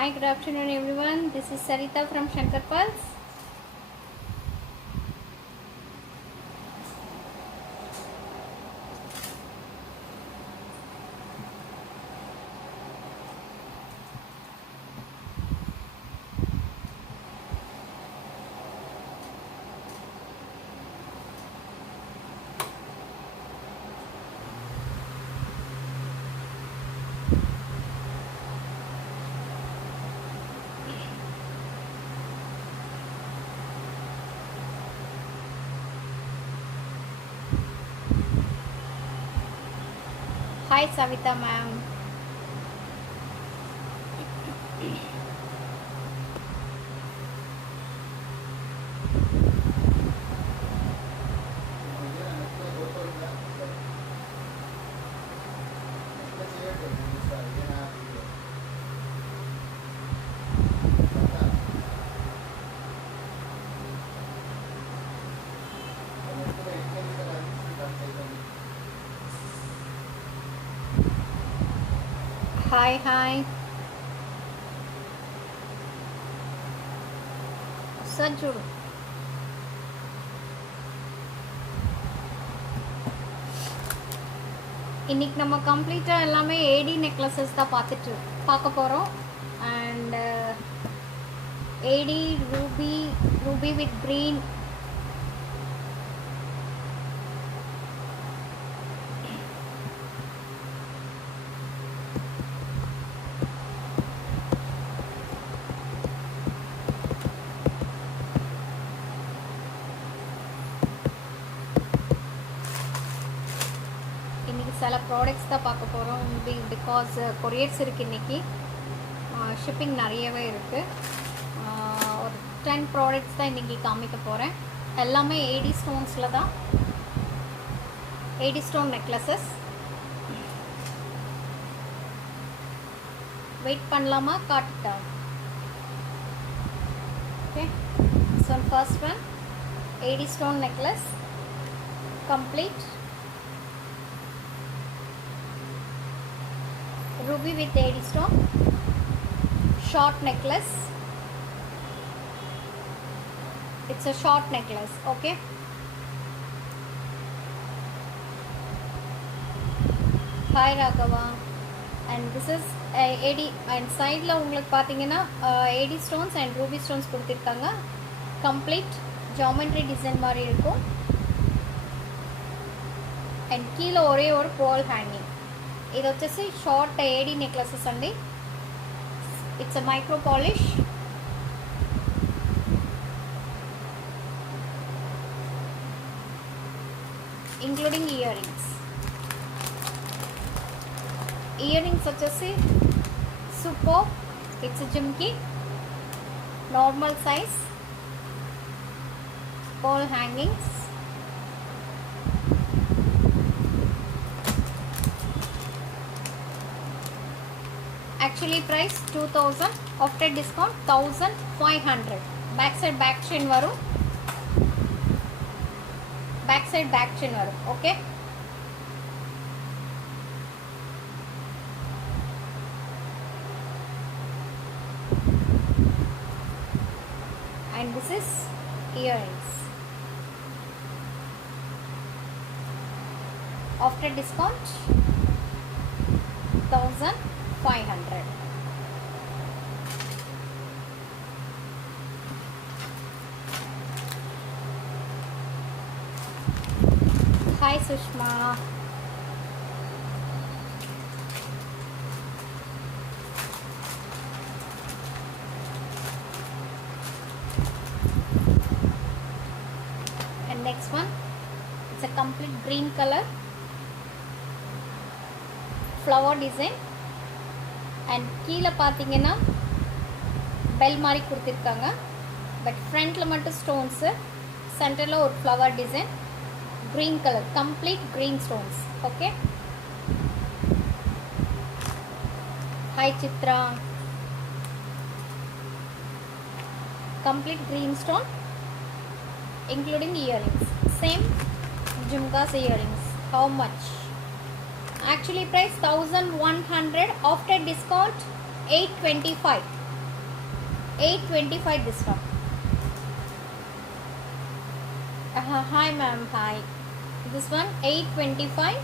Hi, good afternoon everyone. This is Sarita from Shankar Pulse. Hi, Savita ma'am. Hi. Sajju. இன்னைக்கு நம்ம கம்ப்ளீட்டாக எல்லாமே ஏடி நெக்லஸஸ் தான் பார்க்க போகிறோம். And AD ruby with green, இன்றைக்கி சில ப்ராடக்ட்ஸ் தான் பார்க்க போகிறோம். பிகாஸ் கொரியர்ஸ் இருக்குது இன்றைக்கி, ஷிப்பிங் நிறையவே இருக்குது. ஒரு 10 ப்ராடக்ட்ஸ் தான் இன்றைக்கி காமிக்க போகிறேன். எல்லாமே ஏடி ஸ்டோன்ஸில் தான், ஏடி ஸ்டோன் நெக்லஸஸ். வெயிட் பண்ணலாமா, காட்டுட்டா? Okay, so first one AD stone necklace complete ruby with AD stone, short necklace. It's a short necklace. Okay, hi Raghava. And this is AD, and side la ungalku pathina AD stones and ruby stones kuduthirukanga. Complete geometry design mari irukum. And kilo ore or pearl hanging. ఇది వచ్చేసి షార్ట్ ఏడీ నెక్లెసెస్ అండి. It's a micro polish. Including ear rings వచ్చేసి super. It's జిమ్కి normal size pearl hangings. Actually price 2000, after discount 1500. back chain varum, okay. And this is earrings. After discount 1500. Hi Sushma. And next one, it's a complete green color flower design. And கீழே பார்த்தீங்கன்னா பெல் மாதிரி கொடுத்துருக்காங்க. பட் ஃப்ரண்ட்டில் மட்டும் ஸ்டோன்ஸு, சென்டரில் ஒரு flower design, green colour, complete green stones. Okay, hi Chitra. Complete green stone including earrings. Same jhumkas earrings. How much? Actually price 1100, after discount 825. 825 this one. Hi ma'am, hi. This one 825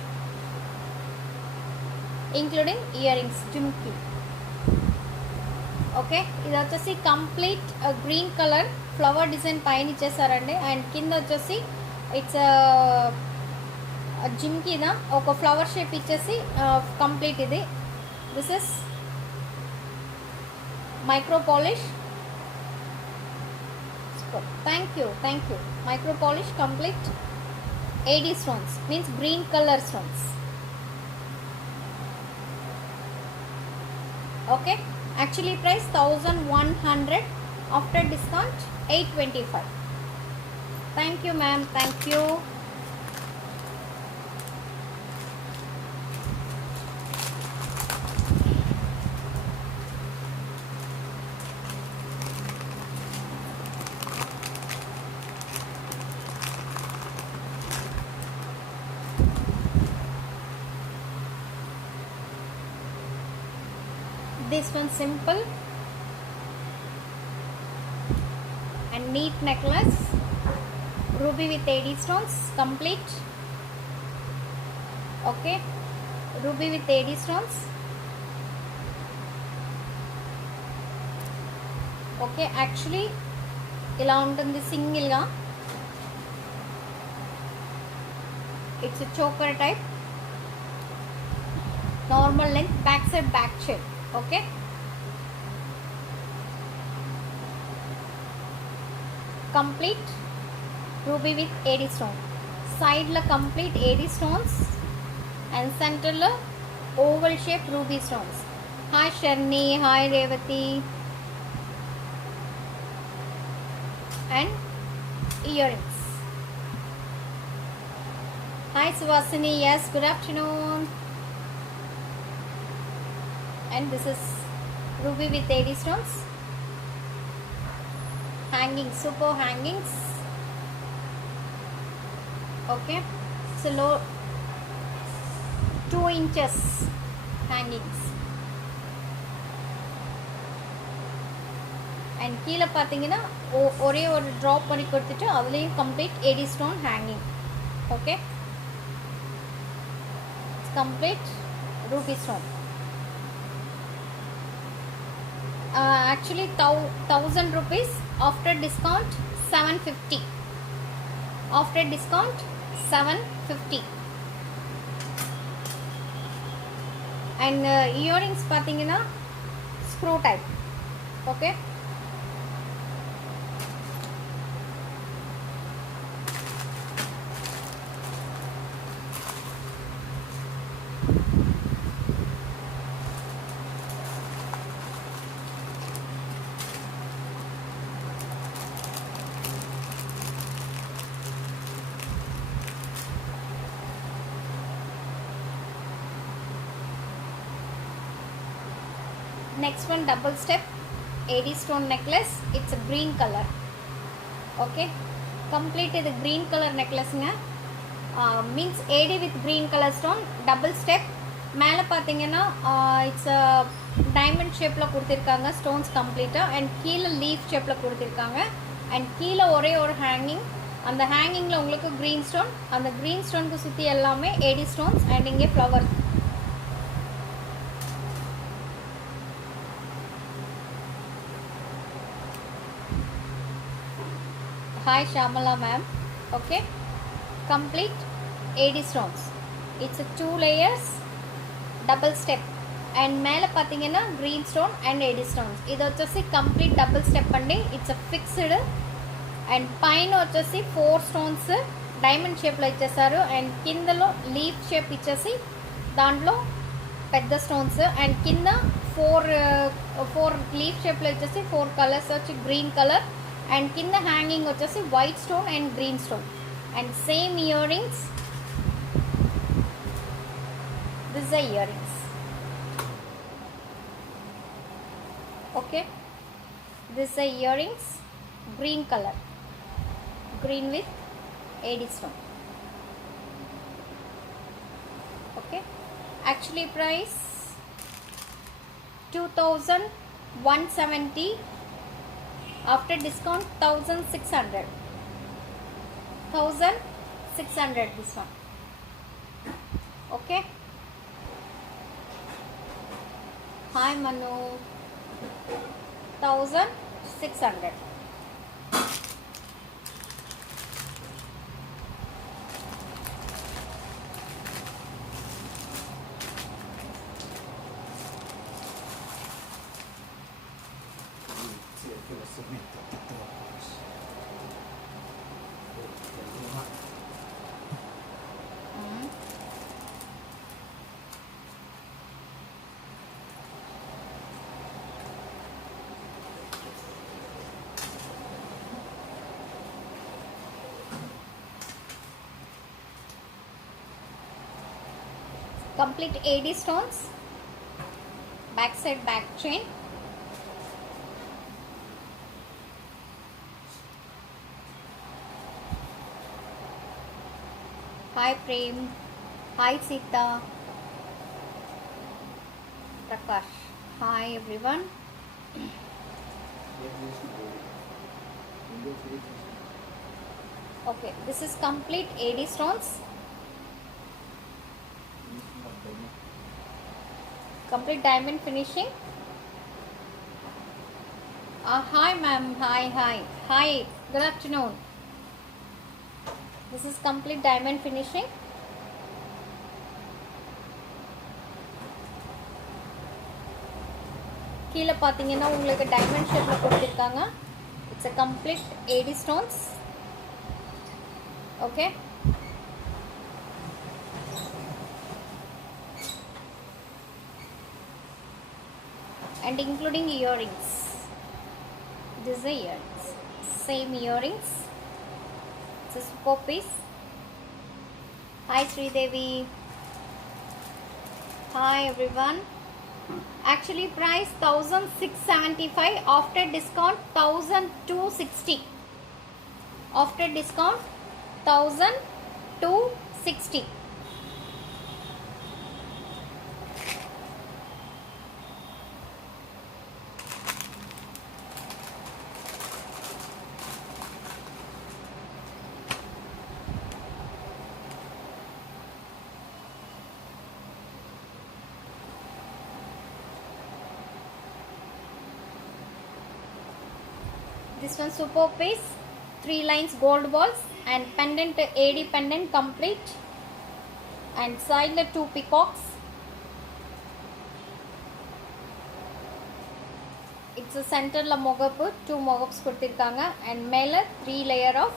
including earrings, jumki. Okay, ఇది వచ్చేసి complete green colour flower design పైన ఇచ్చేసారండి. అండ్ కింద వచ్చేసి ఇట్స్ జిమ్కిదా ఒక flower shape ఇచ్చేసి కంప్లీట్ ఇది. This is micro polish. Thank you micro polish complete AD stones, means green color stones. Okay, actually price 1100, after discount 825. Thank you ma'am, thank you. This one simple and neat necklace, ruby with AD stones, complete. Okay, ruby with AD stones. Okay, actually ఇలా ఉంటుంది single గా. It's choker type, normal length, back side back shape. Okay, complete ruby with AD stone. సైడ్లో complete AD stones and సెంటర్లో oval shape ruby stones. Hi Sharni, hi Revathi. And earrings. Hi Suvasini, yes good afternoon. And this is ruby with AD stones. Hanging, super hangings. Okay, so low 2 inches hangings. And கீழே பார்த்தீங்கன்னா ஒரே ஒரு ட்ராப் பண்ணி கொடுத்துட்டு அதுலேயும் complete AD stone hanging. Okay, it's complete ruby stone. Actually 1000 rupees, after discount 750. After discount 750. And earrings பார்த்தீங்கன்னா screw type. Okay, next one double step AD stone necklace. It's a green color. Okay, complete இது green color necklace ங்க. Means AD with green color stone, double step. மேலே பார்த்தீங்கன்னா it's diamond ஷேப்பில் கொடுத்துருக்காங்க ஸ்டோன்ஸ் கம்ப்ளீட்டாக. அண்ட் கீழே லீஃப் ஷேப்பில் கொடுத்துருக்காங்க. அண்ட் கீழே ஒரே ஒரு ஹேங்கிங். அந்த ஹேங்கிங்கில் உங்களுக்கு க்ரீன் ஸ்டோன், அந்த க்ரீன் ஸ்டோனுக்கு சுற்றி எல்லாமே AD ஸ்டோன்ஸ். அண்ட் இங்கே flower. Hi Shamala ma'am. Okay, complete AD stones. It's a 2 layers double step. And மேலே பார்த்தீங்கன்னா green stone and AD stones. ఇది వచ్చేసి complete double step అండి. It's a fixed. And పైన వచ్చేసి 4 stones డైమండ్ షేప్లో ఇచ్చేసారు. అండ్ కిందలో లీఫ్ షేప్ ఇచ్చేసి దాంట్లో పెద్ద స్టోన్స్. అండ్ కింద 4 లీఫ్ షేప్లో ఇచ్చేసి 4 కలర్స్ వచ్చి గ్రీన్ కలర్. అండ్ కింద హ్యాంగింగ్ వచ్చేసి white stone and green stone. And same earrings. This are earrings. Okay, this are earrings, green colour, green with AD stone. Okay, actually price 2170, after discount 1600 this one. Okay, hi Manu, 1600. Complete AD stones, back side back chain. Hi Prem, hi Sita, Prakash, hi everyone. Okay, this is complete AD stones, complete diamond finishing. Hi ma'am, hi, good afternoon. This is complete diamond finishing. கீழே பார்த்தீங்கன்னா உங்களுக்கு டைமண்ட் ஷேப்பில் கொடுத்துருக்காங்க. It's a complete AD stones. Okay, and including earrings. This is the earrings, same earrings. It's a super piece. Hi Sridevi, hi everyone. Actually price 1675, after discount 1260, after discount 1260. This one super piece, 3 lines gold balls and pendant, AD pendant complete, and side the 2 peacocks. It's a center la mogapu 2 mogaps kudirukanga, and mele 3 layer of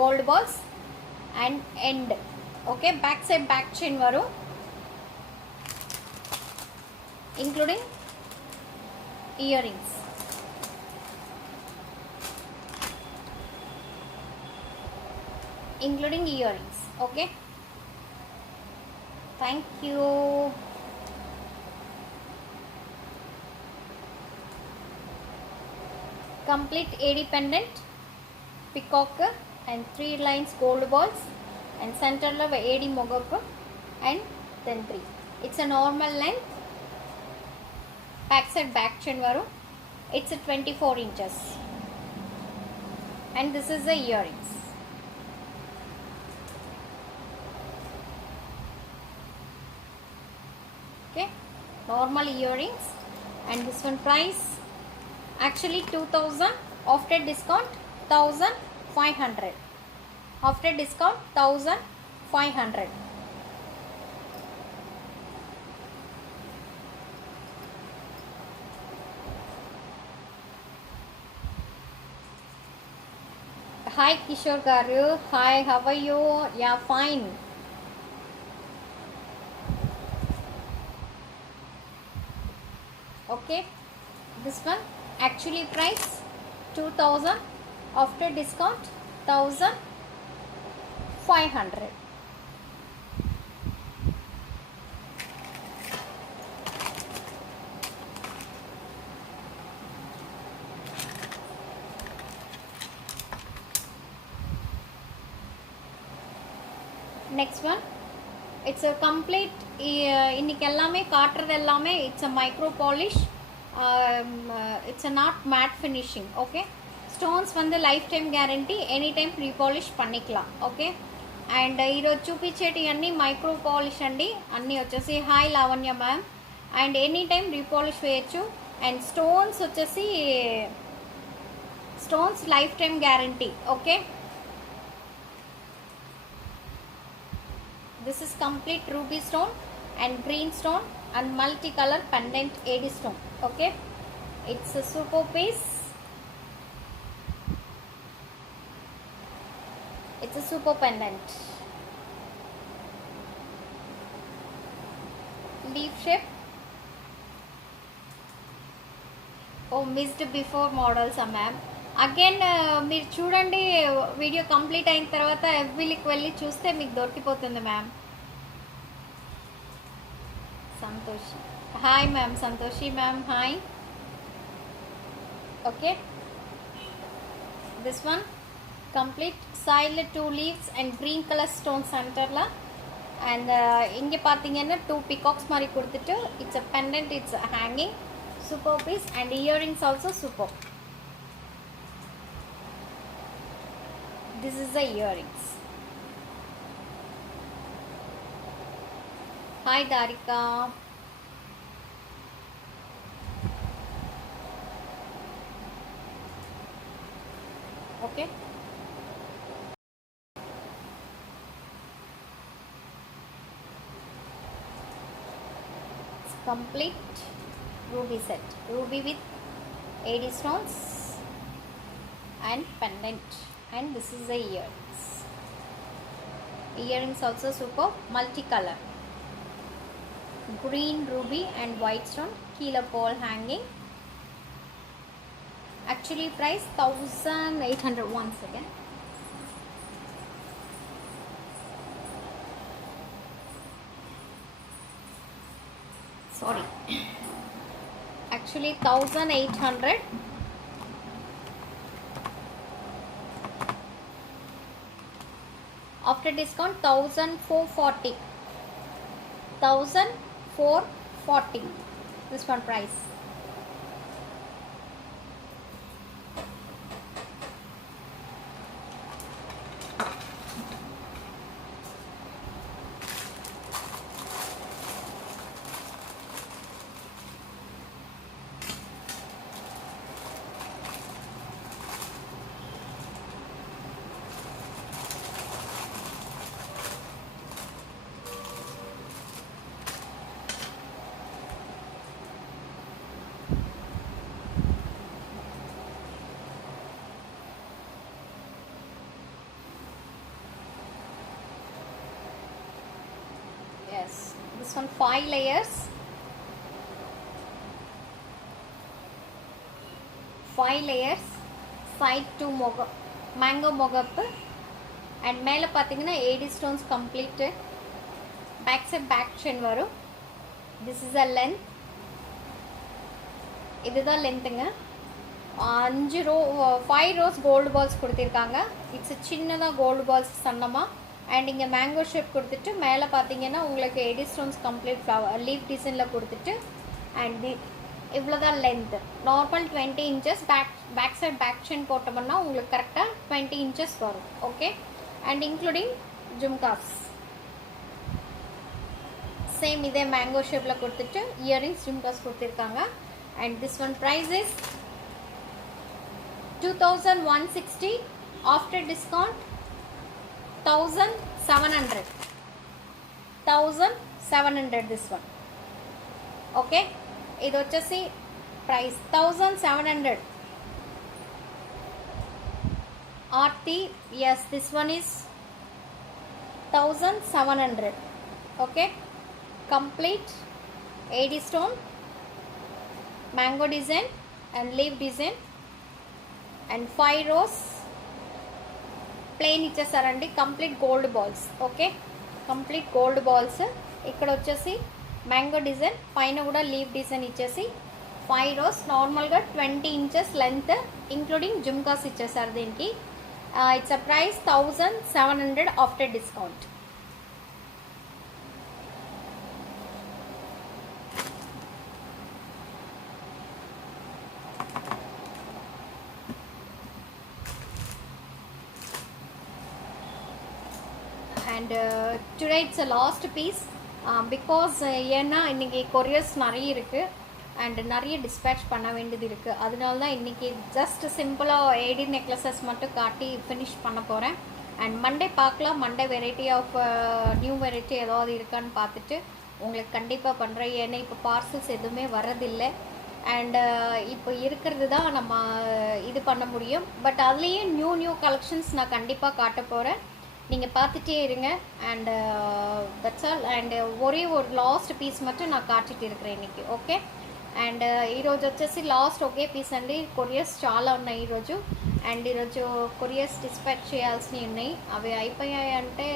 gold balls and end. Okay, back side back chain varum, including earrings. Including earrings. Okay, thank you. Complete AD pendant, peacock and 3 lines gold balls, and center la AD mogap and then 3. It's a normal length, back side back chain varum. It's a 24 inches, and this is the earrings. Okay, normal earrings, and this one price actually 2000, after discount 1500, after discount 1500. Hi Kishore garu, hi, how are you? Yeah, fine. Okay, this one actually price 2000, after discount 1500. Next one, it's a complete இன்னைக்கு எல்லாமே காட்டுறது எல்லாமே it's a micro polish, it's a not matte finishing. Okay, stones வந்து life time guarantee, any time pre polish పన్నికలా. Okay, and ఈరోజు చూపించేటి అన్నీ micro polish అండి. అన్నీ వచ్చేసి hi Lavanya ma'am. And any time repolish వేయచ్చు. అండ్ స్టోన్స్ వచ్చేసి stones life time guarantee. Okay, this is complete ruby stone and green stone and multi colour pendant AD stone. Okay, it's a super piece. It's a super pendant. Leaf shape. Oh, missed before models ma'am. Again మీరు చూడండి, video complete అయిన తర్వాత ఎవ్వీలికి వెళ్ళి చూస్తే మీకు దొరికిపోతుంది ma'am. Santoshi hi ma'am, Santoshi ma'am hi. Okay, this one complete சைடில் 2 leaves and green color stone சென்டரில். அண்ட் இங்கே பார்த்தீங்கன்னா 2 peacocks மாதிரி கொடுத்துட்டு it's a pendant, it's hanging, super piece. And earrings also super. This is the earrings. Hi Tharika. Okay, complete ruby set, ruby with 80 stones and pendant. And this is the earrings. Earrings also super, multicolor, green ruby and white stone, keela pole hanging. Actually price 1800. once again, sorry, actually 1800. after discount 1440. 1440 this one price. Yes, this one 5 layers, 5 layers, side to mango mogap. And மேலே பார்த்தீங்கன்னா 80 stones complete. back side back chain வரும். this is a length, இதுதான் லென்த்துங்க. 5 rows gold balls கொடுத்துருக்காங்க. இட்ஸ் சின்னதாக gold balls சன்னமாக. அண்ட் இங்கே mango shape கொடுத்துட்டு மேலே பார்த்தீங்கன்னா உங்களுக்கு 80 stones கம்ப்ளீட் ஃப்ளவர் லீஃப் டிசைனில் கொடுத்துட்டு. அண்ட் இவ்வளோதான் length. Normal 20 inches. Back side back chain போட்டோம்னா உங்களுக்கு கரெக்டாக 20 inches வரும். Okay, and including jhumkas same இதே மேங்கோ ஷேப்பில் கொடுத்துட்டு இயரிங்ஸ் ஜும்காஸ் கொடுத்துருக்காங்க. And this one price is 2160. After discount 1700. 1700 this one. okay, ఇది వచ్చేసి price 1700. RT, yes, this one is 1700. okay, complete 80 stone mango design and leaf design and 5 rows plain ఇచ్చేసారండి. Complete gold balls. Okay, complete gold balls. ఇక్కడ వచ్చేసి mango design, పైన కూడా leaf design ఇచ్చేసి 5 rows నార్మల్గా 20 inches length including jhumkas ఇచ్చేసారు దీనికి. It's a price 1700 after discount. And today it's a last piece because ஏன்னா இன்றைக்கி கொரியர்ஸ் நிறைய இருக்குது அண்ட் நிறைய டிஸ்பேச் பண்ண வேண்டியது இருக்குது. அதனால தான் இன்றைக்கி ஜஸ்ட் சிம்பிளாக ஏடி நெக்லஸஸ் மட்டும் காட்டி ஃபினிஷ் பண்ண போகிறேன். அண்ட் மண்டே பார்க்கலாம், Monday variety of new variety ஏதாவது இருக்கான்னு பார்த்துட்டு உங்களுக்கு கண்டிப்பாக பண்ணுறேன். ஏன்னா இப்போ பார்சல்ஸ் எதுவுமே வரதில்லை அண்டு இப்போ இருக்கிறது தான் நம்ம இது பண்ண முடியும். பட் அதுலேயும் நியூ கலெக்ஷன்ஸ் நான் கண்டிப்பாக காட்ட போகிறேன், நீங்கள் பார்த்துட்டே இருங்க. And that's all. అండ్ ఒరే ஒரு లాస్ట్ పీస్ மட்டும் நான் కాటిட்டு இருக்கிறேன் ఇన్నికి. ఓకే. అండ్ ఈరోజు వచ్చేసి లాస్ట్ ఒకే పీస్ అండి. కొరియర్స్ చాలా ఉన్నాయి ఈరోజు. అండ్ ఈరోజు కొరియర్స్ డిస్పాచ్ చేయాల్సినవి ఉన్నాయి, అవి అయిపోయాయి. అంటే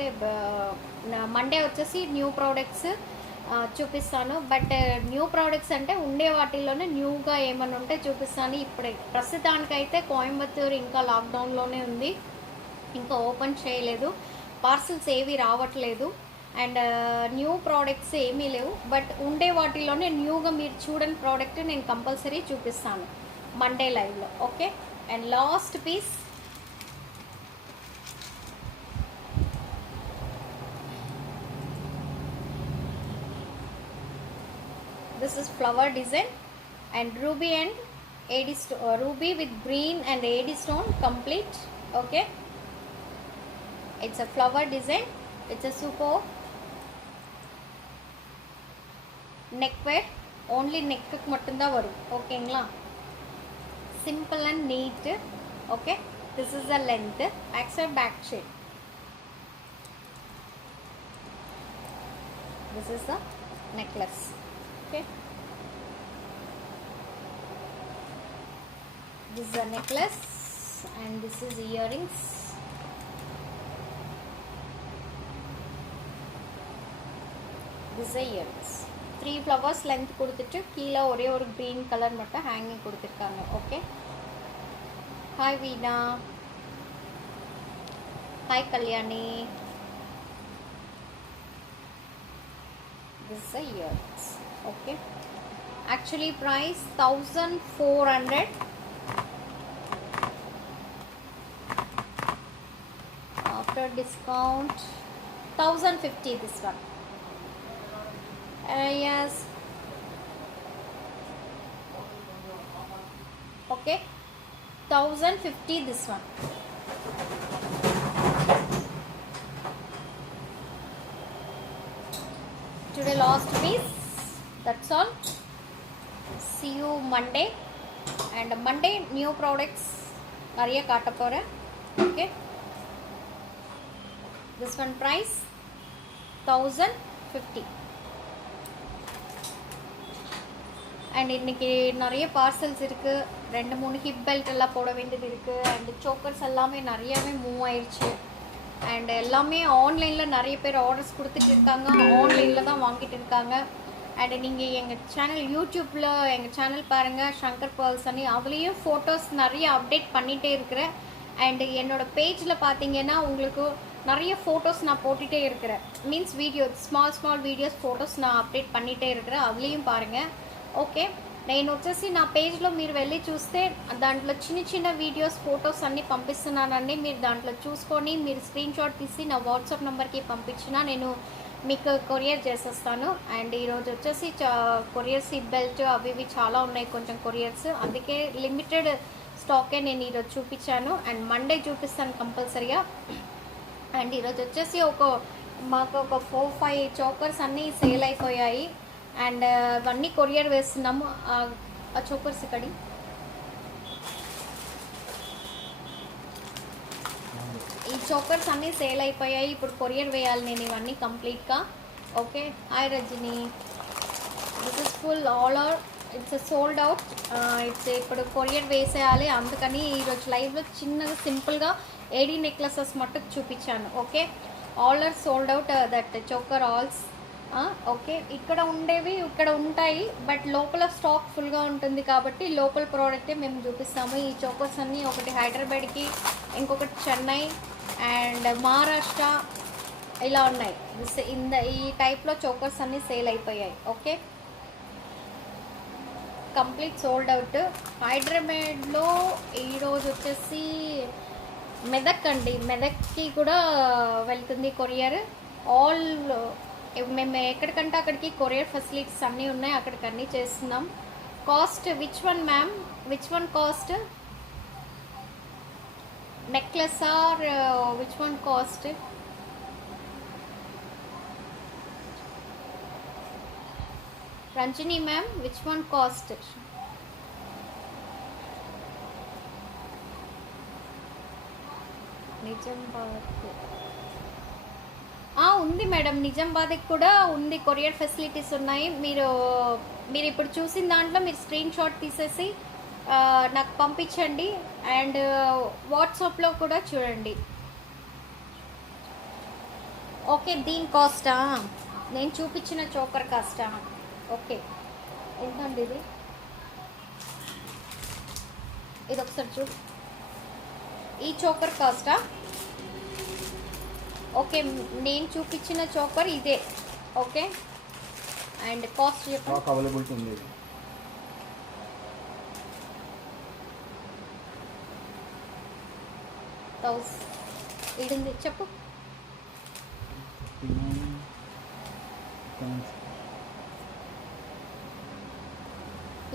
మండే వచ్చేసి న్యూ ప్రోడక్ట్స్ చూపిస్తాను. బట్ న్యూ ప్రోడక్ట్స్ అంటే ఉండే వాటిల్లోనే న్యూగా ఏమైనా ఉంటే చూపిస్తాను. ఇప్పుడు ప్రస్తుతానికైతే కోయంబత్తూర్ ఇంకా లాక్డౌన్లోనే ఉంది, ఇంకా ఓపెన్ చేయలేదు, పార్సల్స్ ఏవి రావట్లేదు అండ్ న్యూ ప్రోడక్ట్స్ ఏమీ లేవు. బట్ ఉండే వాటిలోనే న్యూగా మీరు చూడని ప్రోడక్ట్ నేను కంపల్సరీ చూపిస్తాను మండే లైవ్లో. Okay. And last piece this is flower design and ruby ruby with green and AD stone complete. Okay, it's a flower design. It's a super neck wear, only neck ku mattum da varum. Okay ngla, simple and neat. Okay, this is the length, back shape. This is the necklace. Okay, this is a necklace and this is earrings. This is earrings. 3 flowers length கொடுத்துட்டு கீழே ஒரே ஒரு green color மட்டும் hanging கொடுத்திருக்காங்க. Okay. Hi Veena, ஹாய் Kalyani. This is earrings. Okay, actually price 1400. After discount 1050 this one. Yes. Okay, 1050 this one. Today last piece. That's all. See you Monday. And Monday new products நிறைய காட்ட போறேன். Okay, this one price 1050. அண்ட் இன்றைக்கி நிறைய பார்சல்ஸ் இருக்குது, 2-3 hip belt எல்லாம் போட வேண்டியது இருக்குது. அண்டு சோக்கர்ஸ் எல்லாமே நிறையாவே மூவ் ஆயிடுச்சு. அண்ட் எல்லாமே ஆன்லைனில் நிறைய பேர் ஆர்டர்ஸ் கொடுத்துட்டு இருக்காங்க, ஆன்லைனில் தான் வாங்கிட்டு இருக்காங்க. அண்டு நீங்கள் எங்கள் சேனல் யூடியூப்பில் எங்கள் சேனல் பாருங்கள், சங்கர் பர்ல்சனி, அதுலேயும் ஃபோட்டோஸ் நிறைய அப்டேட் பண்ணிகிட்டே இருக்கிறேன். அண்டு என்னோடய பேஜில் பார்த்தீங்கன்னா உங்களுக்கு நிறைய ஃபோட்டோஸ் நான் போட்டுகிட்டே இருக்கிறேன். Means video small videos photos நான் அப்டேட் பண்ணிகிட்டே இருக்கிறேன், அதுலேயும் பாருங்கள். ఓకే, నేను వచ్చేసి నా పేజ్లో మీరు వెళ్ళి చూస్తే దాంట్లో చిన్న వీడియోస్ ఫొటోస్ అన్నీ పంపిస్తున్నానండి. మీరు దాంట్లో చూసుకొని మీరు స్క్రీన్ షాట్ తీసి నా వాట్సాప్ నెంబర్కి పంపించినా నేను మీకు కొరియర్ చేసేస్తాను. అండ్ ఈరోజు వచ్చేసి కొరియర్ సీట్ బెల్ట్ అవి ఇవి చాలా ఉన్నాయి కొంచెం కొరియర్స్, అందుకే లిమిటెడ్ స్టాకే నేను ఈరోజు చూపించాను. అండ్ మండే చూపిస్తాను కంపల్సరీగా. అండ్ ఈరోజు వచ్చేసి మాకు ఒక 4-5 చోకర్స్ అన్నీ సేల్ అయిపోయాయి. అండ్ అవన్నీ కొరియర్ వేస్తున్నాము. ఆ చోకర్స్ ఇక్కడి ఈ చోకర్స్ అన్నీ సేల్ అయిపోయాయి, ఇప్పుడు కొరియర్ వేయాలి నేను ఇవన్నీ కంప్లీట్గా. Okay. Hi Rajani, this is full all over, it's sold out. It's ఇప్పుడు కొరియర్ వేసేయాలి, అందుకని ఈరోజు లైవ్లో చిన్నగా సింపుల్గా ఏడీ నెక్లెసెస్ మట్టుకు చూపించాను. Okay, all are sold out that choker ఆల్స్. ఓకే, ఇక్కడ ఉండేవి ఇక్కడ ఉంటాయి, బట్ లోపల స్టాక్ ఫుల్గా ఉంటుంది కాబట్టి లోపల ప్రోడక్టే మేము చూపిస్తాము. ఈ చోకర్స్ అన్నీ ఒకటి హైదరాబాద్కి, ఇంకొకటి చెన్నై అండ్ మహారాష్ట్ర ఇలా ఉన్నాయి. ఈ టైప్లో చోకర్స్ అన్నీ సేల్ అయిపోయాయి. Okay, complete sold out. హైదరాబాద్లో ఈరోజు వచ్చేసి మెదక్ అండి, మెదక్కి కూడా వెళ్తుంది కొరియర్. ఆల్ మేము ఎక్కడికంటే అక్కడికి కొరియర్ ఫెసిలిటీస్ అన్నీ ఉన్నాయి, అక్కడికి అన్నీ చేస్తున్నాం. Cost which one ma'am, which one cost? Necklace are which one cost? Ranjani ma'am, which one cost? Nizamabad ఉంది మేడం, నిజామాబాద్కి కూడా ఉంది, కొరియర్ ఫెసిలిటీస్ ఉన్నాయి. మీరు ఇప్పుడు చూసిన దాంట్లో మీరు స్క్రీన్ షాట్ తీసేసి నాకు పంపించండి. అండ్ వాట్సాప్లో కూడా చూడండి. ఓకే, దీని కాస్టా? నేను చూపించిన చోకర్ కాస్టా? ఓకే, ఎంతండి ఇది? ఇది ఒకసారి చూ, ఈ చోకర్ కాస్టా? ఓకే, నేను చూపించిన చోకర్ ఇదే. ఓకే, అండ్ కాస్ట్ చెప్పండి. అవైలబిలిటీ ఉంది. ఇది చెప్పు.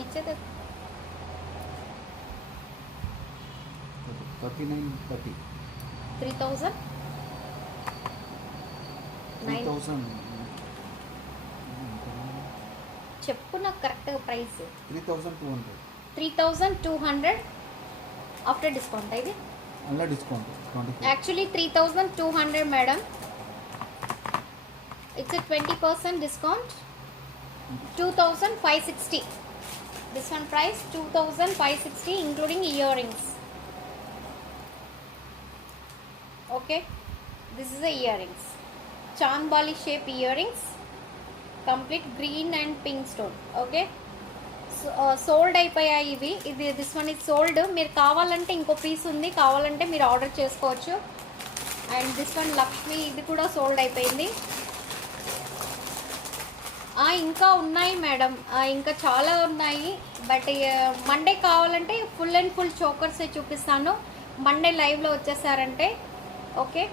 ఇచ్చేది 3000. చెప్పు నాకు కరెక్ట్గా ప్రైస్. 3200 ఆఫ్టర్ డిస్కౌంట్. ఇది అలా discount actually 3200 madam. It's a 20% డిస్కౌంట్. 2560. This one price 2560 including ear rings. Okay, this is the ear rings, chandbali shape ear rings, complete green and pink stone. Okay, sold అయిపోయాయి ఇవి. This one is sold. మీరు కావాలంటే ఇంకో పీస్ ఉంది, కావాలంటే మీరు ఆర్డర్ చేసుకోవచ్చు. And this one Lakshmi, ఇది కూడా సోల్డ్ అయిపోయింది. ఇంకా ఉన్నాయి మేడం, ఇంకా చాలా ఉన్నాయి. బట్ మండే కావాలంటే ఫుల్ అండ్ ఫుల్ చోకర్సే చూపిస్తాను, మండే లైవ్లో వచ్చేసారంటే. Okay,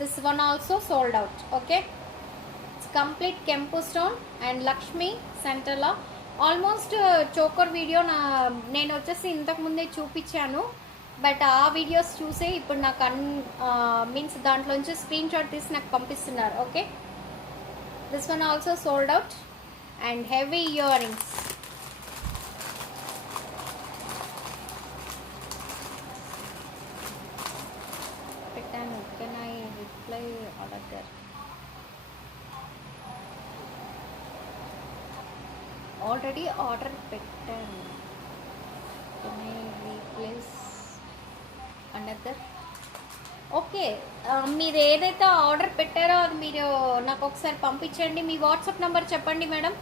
this one also sold out. Okay, complete కెంపు స్టోన్ అండ్ లక్ష్మి సెంటర్లో. ఆల్మోస్ట్ చోకర్ వీడియో నేను వచ్చేసి ఇంతకుముందే చూపించాను. బట్ ఆ వీడియోస్ చూసే ఇప్పుడు నాకు మీన్స్ దాంట్లోంచి స్క్రీన్ షాట్ తీసి నాకు పంపిస్తున్నారు. Okay, this one also sold out. And heavy earrings. పెట్టాను, can I reply order there? Already order పెట్టాను. Can I replace another? Okay, మీరు ఏదైతే ఆర్డర్ పెట్టారో అది మీరు నాకు ఒకసారి పంపించండి. మీ వాట్సాప్ నెంబర్ చెప్పండి మేడం,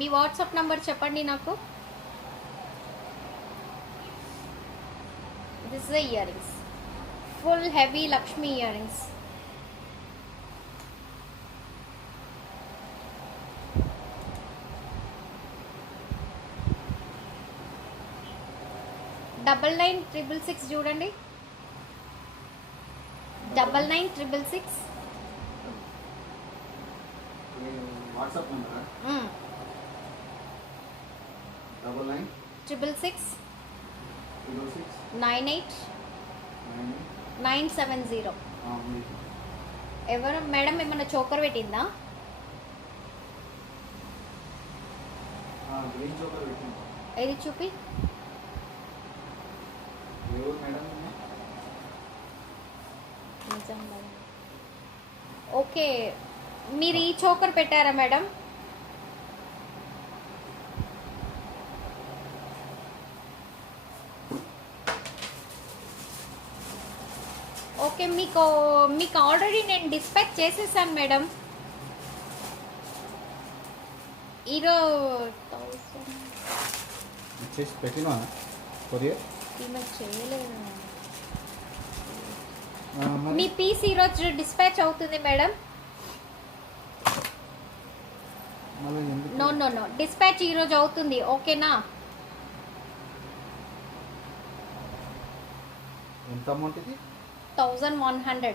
మీ వాట్సాప్ నెంబర్ చెప్పండి నాకు. This is the earrings, full heavy Lakshmi earrings. Double 966 చూడండి, 9966. WhatsApp number 9966 98970. ఎవరు మేడం ఏమన్నా చోకర్ పెట్టిందా? ఏది చూపి. ఓకే, మీరు ఈ చోకర్ పెట్టారా మేడం? ఓకే, మీకు ఆల్రెడీ నేను డిస్పాచ్ చేసేసాను మేడం. పెట్టినా కొరియర్ చేయలేదు. మీ పీస్ ఈరోజు డిస్పాచ్ అవుతుంది మేడం. నో డిస్పాచ్ ఈరోజు అవుతుంది. ఓకేనా? ఎంత అమౌంట్ ఇది 1100.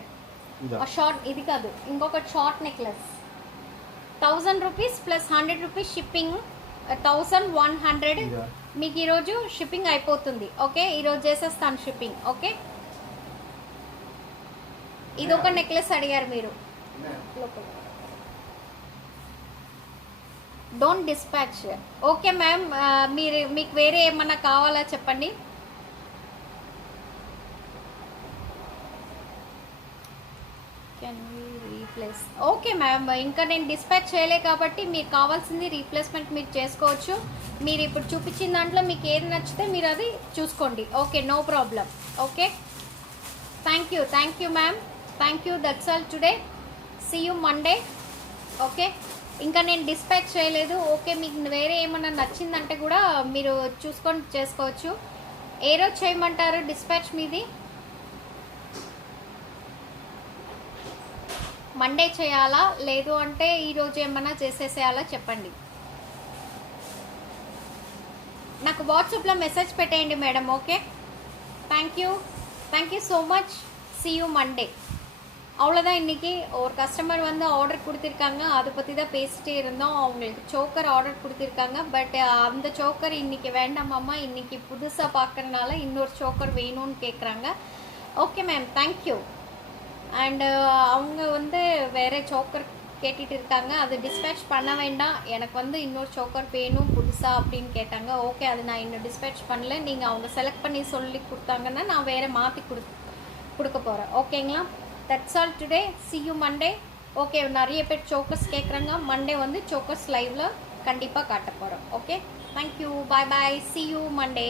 ఇదా ఆ షార్ట్ ఇది కాదు, ఇంకొక short necklace 1000 rupees plus 100 rupees shipping 1100. ఇదా మీకు ఈరోజు షిప్పింగ్ అయిపోతుంది. ఓకే, ఈరోజు చేసేస్తాను షిప్పింగ్. ఓకే, ఇదొక నెక్లెస్ అడిగారు మీరు. Don't dispatch. ఓకే మ్యామ్, మీకు వేరే ఏమన్నా కావాలా చెప్పండి. Can we replace? Okay ma'am, ఇంకా నేను డిస్పాచ్ చేయలే కాబట్టి మీకు కావాల్సింది రీప్లేస్మెంట్ మీరు చేసుకోవచ్చు. మీరు ఇప్పుడు చూపించిన దాంట్లో మీకు ఏది నచ్చితే మీరు అది చూసుకోండి. Okay, no problem. Okay, thank you ma'am, thank you. That's all today. See you Monday. Okay, ఇంకా నేను డిస్పాచ్ చేయలేదు. ఓకే, మీకు వేరే ఏమన్నా నచ్చిందంటే కూడా మీరు చూసుకొని చేసుకోవచ్చు. ఏ రోజు చేయమంటారు డిస్పాచ్ మీది? మండే చేయాలా, లేదు అంటే ఈరోజు ఏమన్నా చేసేసేయాలా చెప్పండి. నాకు వాట్సాప్లో మెసేజ్ పెట్టేయండి madam. Okay, thank you so much. C you Monday. அவ்வளோதான். இன்றைக்கி ஒரு கஸ்டமர் வந்து ஆர்டர் கொடுத்துருக்காங்க, அதை பற்றி தான் பேசிகிட்டே இருந்தோம். அவங்களுக்கு சோக்கர் ஆர்டர் கொடுத்துருக்காங்க. பட் அந்த சோக்கர் இன்றைக்கி வேண்டாமாம்மா, இன்றைக்கி புதுசாக பார்க்குறதுனால இன்னொரு சோக்கர் வேணும்னு கேட்குறாங்க. Okay ma'am, thank you. அண்டு அவங்க வந்து வேறு சோக்கர் கேட்டுட்டு இருக்காங்க. அது டிஸ்பேச் பண்ண வேண்டாம், எனக்கு வந்து இன்னொரு சோக்கர் வேணும் புதுசாக அப்படின்னு கேட்டாங்க. ஓகே, அது நான் இன்னும் டிஸ்பேச் பண்ணல. நீங்கள் அவங்க செலக்ட் பண்ணி சொல்லி கொடுத்தாங்கன்னா நான் வேறு மாற்றி கொடுக்க போகிறேன். ஓகேங்களா? That's all today. C you Monday. Okay, நிறைய பேர் சோக்கர்ஸ் கேட்குறாங்க. மண்டே வந்து சோக்கர்ஸ் லைவில் கண்டிப்பாக காட்ட போகிறோம். Okay, thank you, bye bye, C you Monday.